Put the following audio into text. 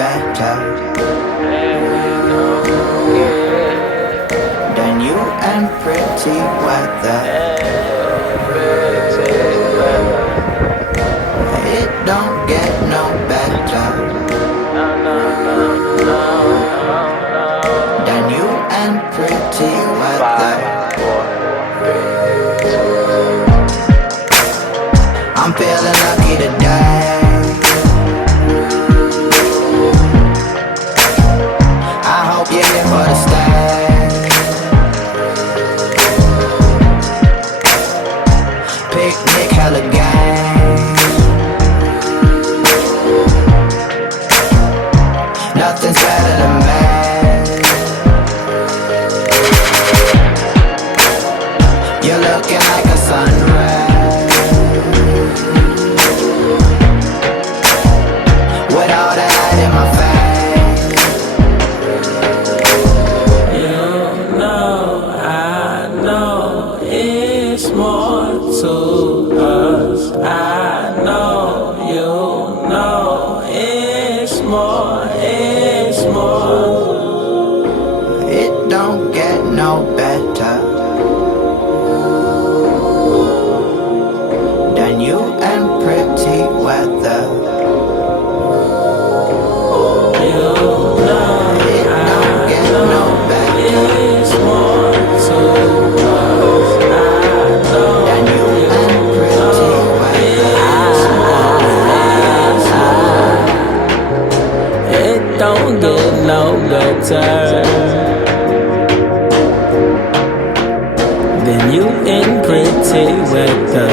better than you and pretty weather. It don't get no better than you and pretty weather. I'm feeling lucky today. I hope you're here for the stay. Picnic, hella gang. Nothing's better than me. You're looking like a sunrise with all the light in my face. You know, I know it's more to us. I know, you know it's more, it's more. It don't get no better than you and pretty weather. You know, It don't get no better it's more to us. I know than you and pretty weather. it don't get no better than you in pretty weather.